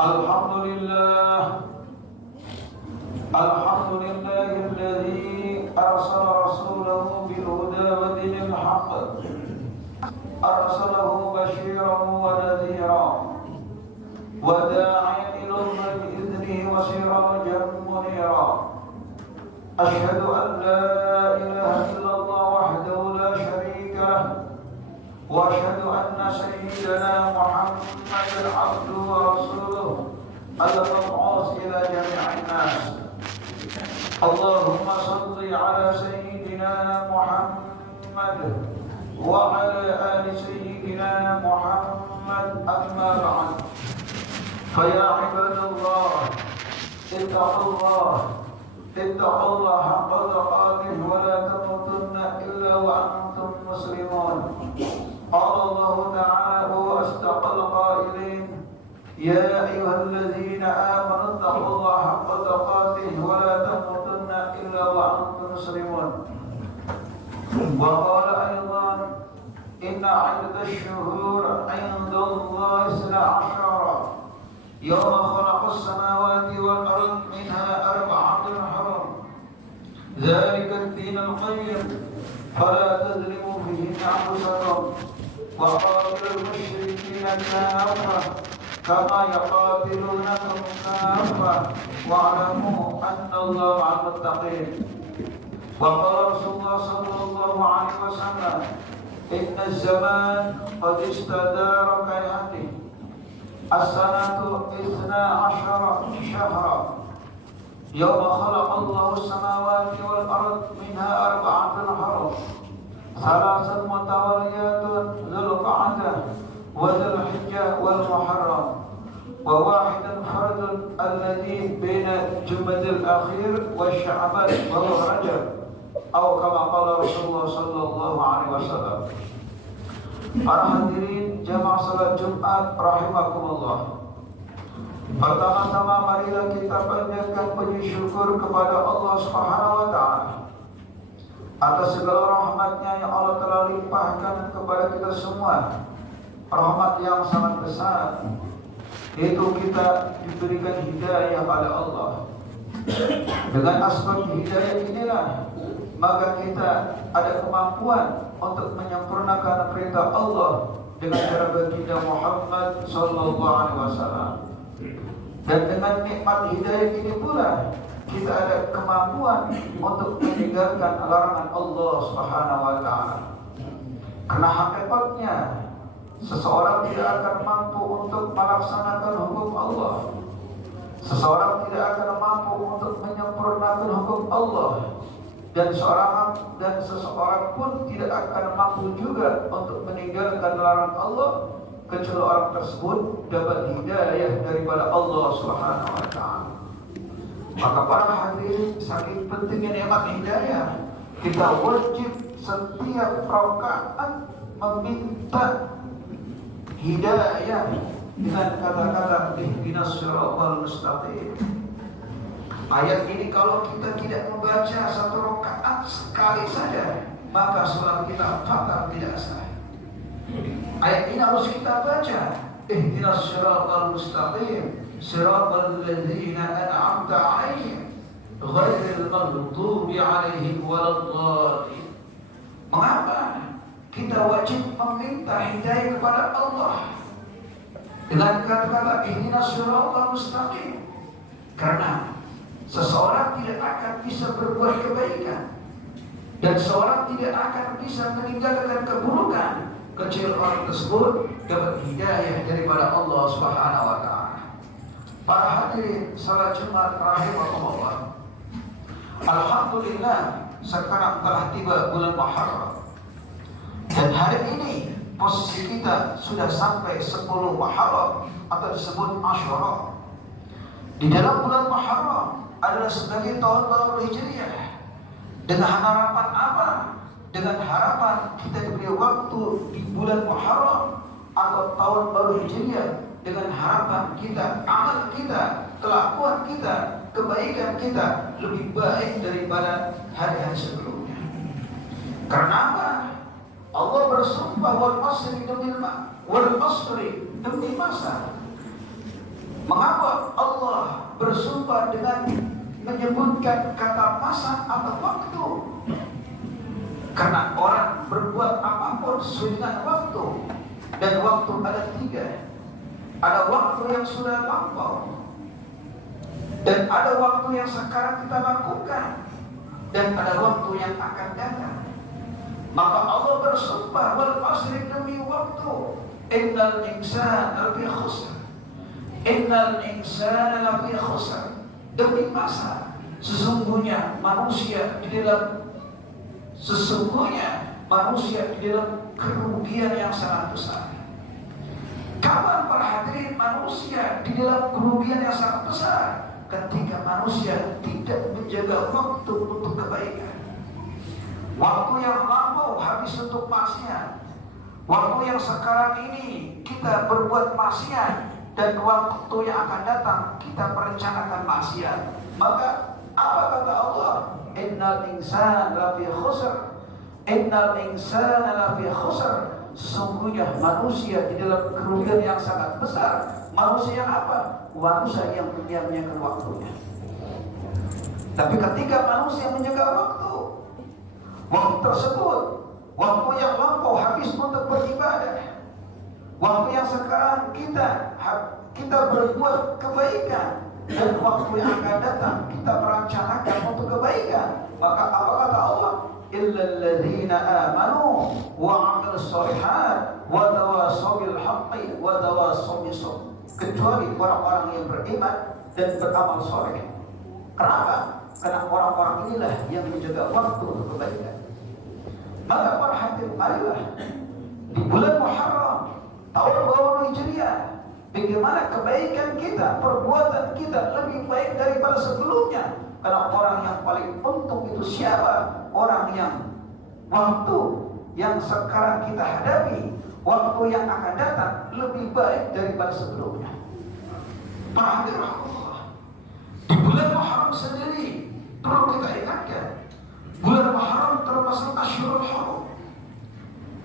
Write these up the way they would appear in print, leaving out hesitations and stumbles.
الحمد لله الذي أرسل رسوله بالهدى ودين الحق أرسله بشيرا ونذيرا وداعيا إلى الله بإذنه وسراجا منيرا أشهد أن لا إله إلا الله وحده لا شريك له وأشهد أن سيدنا محمدا عبده ورسوله المبعوث إلى جميع الناس. اللهم صل على سيدنا محمد وعلى آل سيدنا محمد. أما بعد، فيا عباد الله اتقوا الله حق تقاته ولا تموتن إلا وأنتم مسلمون. قال الله تعالى وهو أصدق القائلين: يا أيها الذين آمنوا اتقوا الله حق تقاته ولا تموتن إلا وأنتم مسلمون. وقال أيضا: إن عدد الشهور عند الله 12 يوم خلق السماوات والأرض منها 4 حرم ذلك الدين القيم فلا تظلموا فيهن أنفسكم وقاتلوا المشركين كافة كما يقاتلونكم كافة واعلموا أن الله مع المتقين. وقال رسول الله صلى الله عليه وسلم: إن الزمان قد استدار كهيئته السنة 12 شهرا يوم خلق الله السماوات والأرض منها 4 حرم 3 متواليات ذو القعدة وذو الحجة والمحرم وواحد فرد الذي بين جمد الأخير والشعبان وهو رجب أو كما قال رسول الله صلى الله عليه وسلم. Para hadirin jamaah salat Jumat rahimakumullah. Pertama-tama marilah kita panjatkan puji syukur kepada Allah Subhanahu wa taala atas segala rahmat-Nya yang Allah telah limpahkan kepada kita semua. Rahmat yang sangat besar, yaitu kita diberikan hidayah pada Allah. Dengan asbab hidayah inilah maka kita ada kemampuan untuk menyempurnakan perintah Allah dengan cara baginda Muhammad sallallahu alaihi wasallam. Dan dengan nikmat hidayah ini pula kita ada kemampuan untuk meninggalkan larangan Allah Subhanahu wa taala. Karena hakikatnya seseorang tidak akan mampu untuk melaksanakan hukum Allah. Seseorang tidak akan mampu untuk menyempurnakan hukum Allah. Dan seseorang pun tidak akan mampu juga untuk meninggalkan larangan Allah kecuali orang tersebut dapat hidayah daripada Allah Subhanahu wa taala. Maka para hadirin, saking pentingnya nikmat hidayah, kita wajib setiap rakaat meminta hidayah dengan kata-kata ihdinas siratal mustaqim. Ayat ini kalau kita tidak membaca 1 rakaat sekali saja, maka salat kita fatal tidak sah. Ayat ini harus kita baca. Ihdinas siratal mustaqim siratal ladzina an'amta 'alaihim ghairil maghdubi 'alaihim waladdallin. Mengapa kita wajib meminta hidayah kepada Allah dengan kata-kata ihdinas siratal mustaqim? Karena seseorang tidak akan bisa berbuat kebaikan dan seorang tidak akan bisa meninggalkan keburukan kecuali orang tersebut dapat hidayah daripada Allah Subhanahu wa taala. Para hadirin salat Jumat rahimakumullah. Alhamdulillah, sekarang telah tiba bulan Muharram. Dan hari ini posisi kita sudah sampai 10 Muharram atau disebut Asyura. Di dalam bulan Muharram adalah sebagai tahun baru Hijriah. Dengan harapan apa? Dengan harapan kita diberi waktu di bulan Muharram atau tahun baru Hijriah, dengan harapan kita, amal kita, kelakuan kita, kebaikan kita lebih baik daripada hari-hari sebelumnya. Karena apa? Allah bersumpah wal asri demi masa, Mengapa Allah bersumpah dengan menyebutkan kata masa atau waktu? Karena orang berbuat apapun sesuai dengan waktu. Dan waktu ada tiga. Ada waktu yang sudah lampau, dan ada waktu yang sekarang kita lakukan, dan ada waktu yang akan datang. Maka Allah bersumpah, wal asri, demi waktu, innal insana lafi khusr. Innal insana lafi khusr. Demi masa, sesungguhnya manusia di dalam kerugian yang sangat besar. Kapan para hadirin manusia di dalam kerugian yang sangat besar? Ketika manusia tidak menjaga waktu untuk kebaikan. Waktu yang lampau habis untuk maksiat. Waktu yang sekarang ini kita berbuat maksiat, dan waktu yang akan datang kita merencanakan maksiat. Maka apa kata Allah? Innal insana lafi khusr. Innal insana lafi khusr. Sesungguhnya manusia di dalam kerugian yang sangat besar. Manusia yang apa? Manusia yang menyia-nyiakan waktunya. Tapi ketika manusia menjaga waktu tersebut, waktu yang lampau habis untuk beribadah, waktu yang sekarang kita berbuat kebaikan, dan waktu yang akan datang kita merencanakan untuk kebaikan. Maka apa kata Allah? Illal ladzina amanu wa 'amilus shalihat wa tawassaw bil haqqi wa tawassaw bis sabr. Kecuali orang-orang yang beriman dan beramal saleh. Kenapa? Karena orang-orang inilah yang menjaga waktu untuk kebaikan. Maka para hadirin, marilah di bulan Muharram tahun baru Hijriah, bagaimana kebaikan kita, perbuatan kita lebih baik daripada sebelumnya. Karena orang yang paling untung itu siapa? Orang yang waktu yang sekarang kita hadapi, waktu yang akan datang lebih baik daripada sebelumnya. Para hadirin Allah, di bulan Muharram sendiri perlu kita ingatkan, bulan Muharram termasuk Asyhurul Hurum.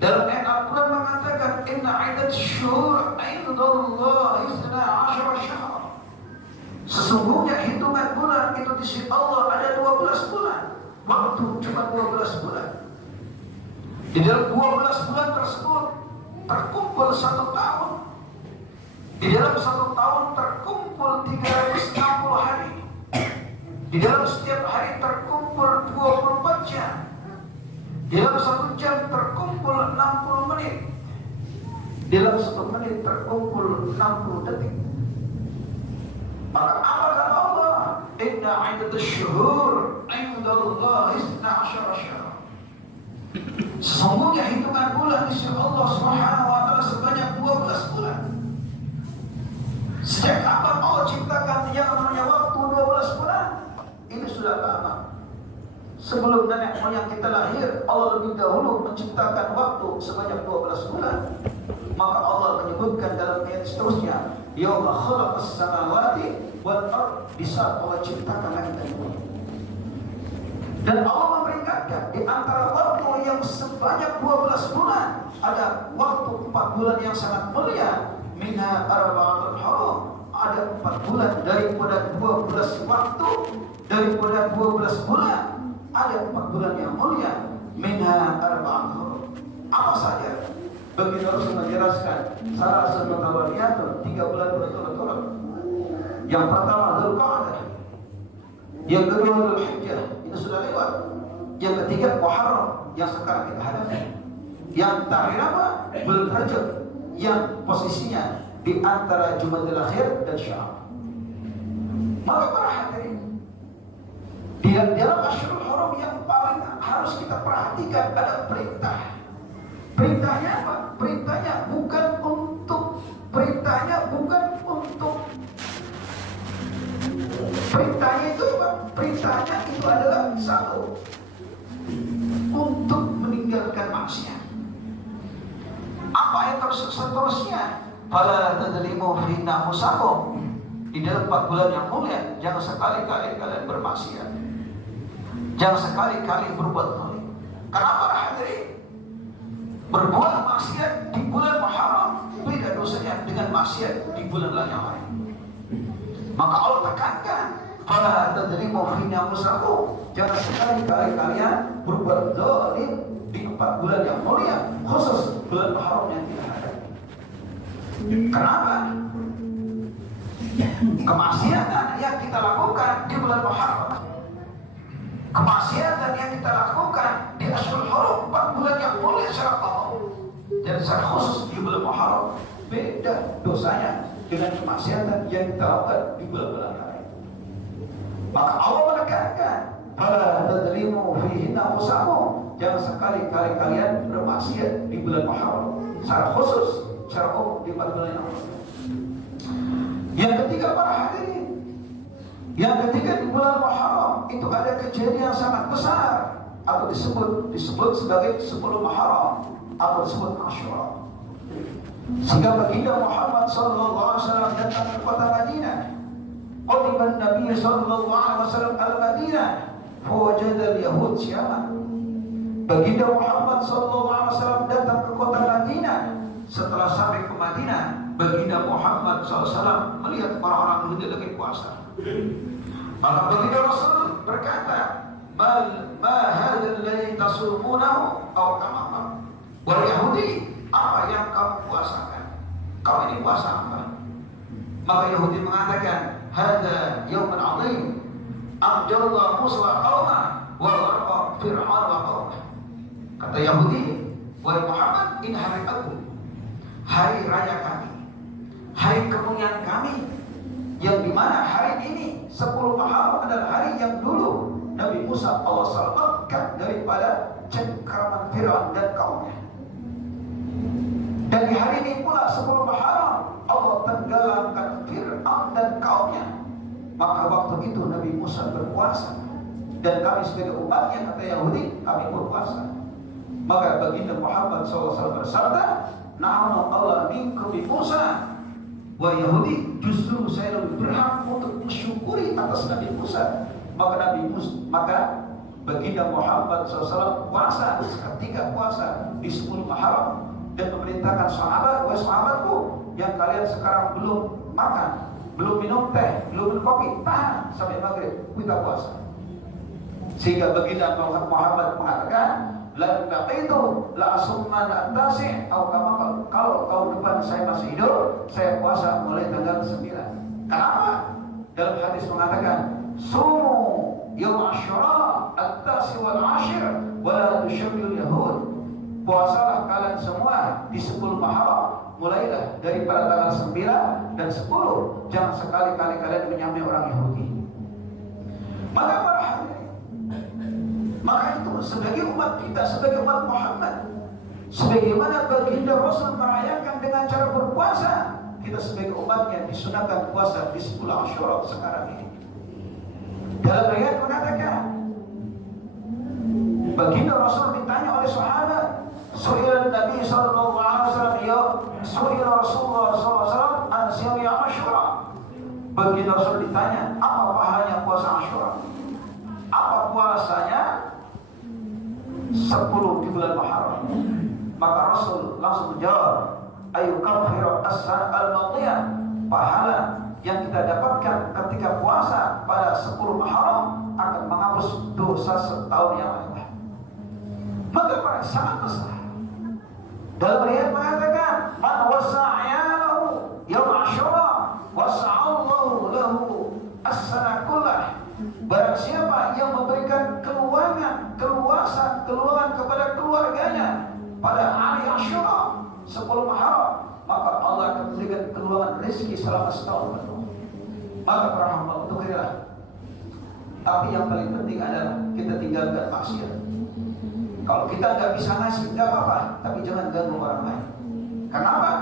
Dalam ayat Al-Quran mengatakan, inna 'iddat syuhur 'indallahi 12 syahr. Sesungguhnya hitungan bulan itu di sisi Allah ada 12 bulan. Waktu cuma 12 bulan. Di dalam 12 bulan tersebut terkumpul 1 tahun. Di dalam 1 tahun terkumpul 360 hari. Di dalam setiap hari terkumpul 24 jam. Di dalam 1 jam terkumpul 60 menit. Di dalam 1 menit terkumpul 60 detik. Maka apa kata Allah? Inna 'iddatus syuhur 'indallahi 12 syahr. Sesungguhnya hitungan bulan di sisi Allah Subhanahu wa taala sebanyak 12 bulan. Sejak kapan Allah ciptakan yang namanya waktu 12 bulan? Ini sudah lama. Sebelum nenek moyang kita lahir, Allah lebih dahulu menciptakan waktu sebanyak 12 bulan. Maka Allah menyebutkan dalam ayat seterusnya, yauma khalaqas samawati wal ard, di saat Allah ciptakan langit dan bumi. Dan Allah memperingatkan di antara waktu yang sebanyak 12 bulan ada waktu 4 bulan yang sangat mulia. Minha arba'atul hurum, ada 4 bulan daripada 12 waktu, daripada 12 bulan ada 4 bulan yang mulia. Minha arba'atul hurum. Apa saja? Bagi harus menjelaskan salah satu tawariyatun 3 bulan berturut-turut. Yang pertama Dzulqa'dah, yang kedua Dzulhijjah, itu sudah lewat. Yang ketiga Muharram yang sekarang kita hadapi. Yang terakhir apa? Bulan Rajab, yang posisinya di antara Jumadil Akhir dan Syawal. Maka para hadirin, di dalam Asyhurul Hurum yang paling harus kita perhatikan ada perintah. Perintahnya apa? Perintahnya bukan untuk perintahnya itu apa? Perintahnya itu adalah satu, untuk meninggalkan maksiat. Apa yang seterusnya? Fala tadzlimu fi anfusakum. Di dalam 4 bulan yang mulia, jangan sekali-kali kalian bermaksiat. Jangan sekali-kali berbuat zalim. Kenapa hadirin? Berbuat maksiat di bulan Muharram beda dosanya dengan maksiat di bulan yang lain. Maka Allah tekankan, fala tadlimu fi anfusakum, jangan sekali-kali kalian berbuat zalim di 4 bulan yang mulia, khusus bulan Muharram yang kita hadapi. Kenapa? Kemaksiatan yang kita lakukan di bulan Muharram, kemaksiatan yang kita lakukan di Ashhurul Hurum, 4 bulan yang mulia secara umum dan secara khusus di bulan Muharram, beda dosanya dengan kemaksiatan yang kita lakukan di bulan-bulan lain. Maka Allah menekankan, fala tadlimu fihi anfusakum, jangan sekali-kali kalian bermaksiat di bulan Muharram secara khusus, secara umum di 4 bulan yang lain. Yang ketiga, para hadirin, yang ketiga, di bulan Muharram itu ada kejadian yang sangat besar, atau disebut sebagai 10 Muharram, atau disebut Asyura. Sehingga baginda Muhammad SAW datang ke kota Madinah. Qadiman Nabi SAW al-Madinah, fawajada al-Yahud syama. Baginda Muhammad SAW datang ke kota Madinah. Setelah sampai ke Madinah, baginda Muhammad SAW melihat orang-orang Yahudi lagi puasa. Maka baginda Rasul berkata, ma hadzal ladzi tasumunahu aw kama qala. Wahai Yahudi, apa yang kamu puasakan? Kau ini puasa apa? Maka Yahudi mengatakan, hadza yaumun 'azim, amjallahu Musa wa qauma wa gharqa Fir'aun wa qauma. Kata Yahudi, wahai Muhammad, ini hari agung, hari raya kami, hari kemuliaan kami, yang dimana hari ini 10 Muharram adalah hari yang dulu Nabi Musa Allah selamatkan daripada cengkeraman Fir'aun dan kaumnya. Dan di hari ini pula 10 Muharram Allah tenggelamkan Fir'aun dan kaumnya. Maka waktu itu Nabi Musa berpuasa, dan kami sebagai umatnya, kata Yahudi, kami berpuasa. Maka baginda Muhammad SAW bersabda, na'am Allah minkum bi Musa. Wah Yahudi, justru saya lebih berhak untuk mensyukuri atas Nabi Musa. Maka baginda Muhammad SAW puasa seketika puasa di 10 Muharram dan memerintahkan sahabat, wahai sahabatku yang kalian sekarang belum makan, belum minum teh, belum minum kopi, tahan sampai maghrib, kita puasa. Sehingga baginda Muhammad mengatakan, la taqitu la asumman at-tasi' atau kalau tahun depan saya masih hidup, saya puasa mulai tanggal 9. Kenapa? Dalam hadis mengatakan, sumu yaum Asyura at-tasi wal 'ashir wa la tushammil yahud. Puasalah kalian semua di 10 Muharram, mulailah daripada tanggal 9 dan 10. Jangan sekali-kali kalian menyamai orang Yahudi. Maka para hadirin, maka itu sebagai umat kita, sebagai umat Muhammad, sebagaimana baginda Rasul merayakan dengan cara berpuasa, kita sebagai umatnya disunahkan puasa di 10 Asyura sekarang ini. Dalam ayat mengatakan, baginda Rasul ditanya oleh sahabat, su'ila Nabi sallallahu alaihi wasallam, ya su'ila Rasulullah sallallahu alaihi wasallam an siyami Asyura. Baginda Rasul ditanya, apa pahalanya puasa Asyura? Apa puasanya 10 di bulan Muharram? Maka Rasul langsung menjawab, ayu kafiru as-san al-madiyah, pahala yang kita dapatkan ketika puasa pada 10 Muharram akan menghapus dosa setahun yang lalu. Maka sangat besar. Dalam ayat mengatakan, man wasa'yahu yaum Asyura wasa'allahu lahu as-sana kullah. Barang siapa yang memberikan keluangan kepada keluarganya pada hari Asyura 10 Muharram, maka Allah akan memberikan keluangan rezeki selama setahun penuh. Maka para hamba untuk kira. Tapi yang paling penting adalah kita tinggalkan maksiat. Kalau kita nggak bisa ngasih, nggak apa-apa, tapi jangan ganggu orang lain. Kenapa?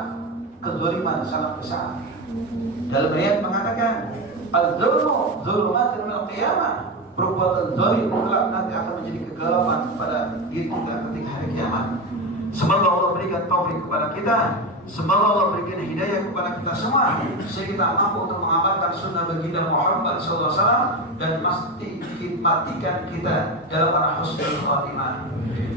Kezaliman sangat besar. Dalam ayat mengatakan, al-dzulmu dzulumatun minal qiyamah. Perbuatan zalim kelak nanti akan menjadi kegelapan pada diri kita ketika hari kiamat. Semoga Allah berikan taufik kepada kita. Semoga Allah berikan hidayah kepada kita semua, sehingga kita mampu untuk mengamalkan sunnah baginda Muhammad SAW dan matikan kita dalam arah husnul khatimah.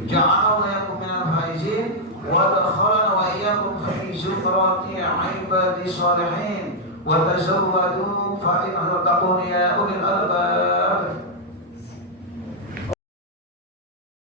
Ja'alallahu yakum minal faizin wa dakhalana wa iyyakum fi zumrati ibadi shalihin وتزودوا فإن تتقون يا أولي الألباب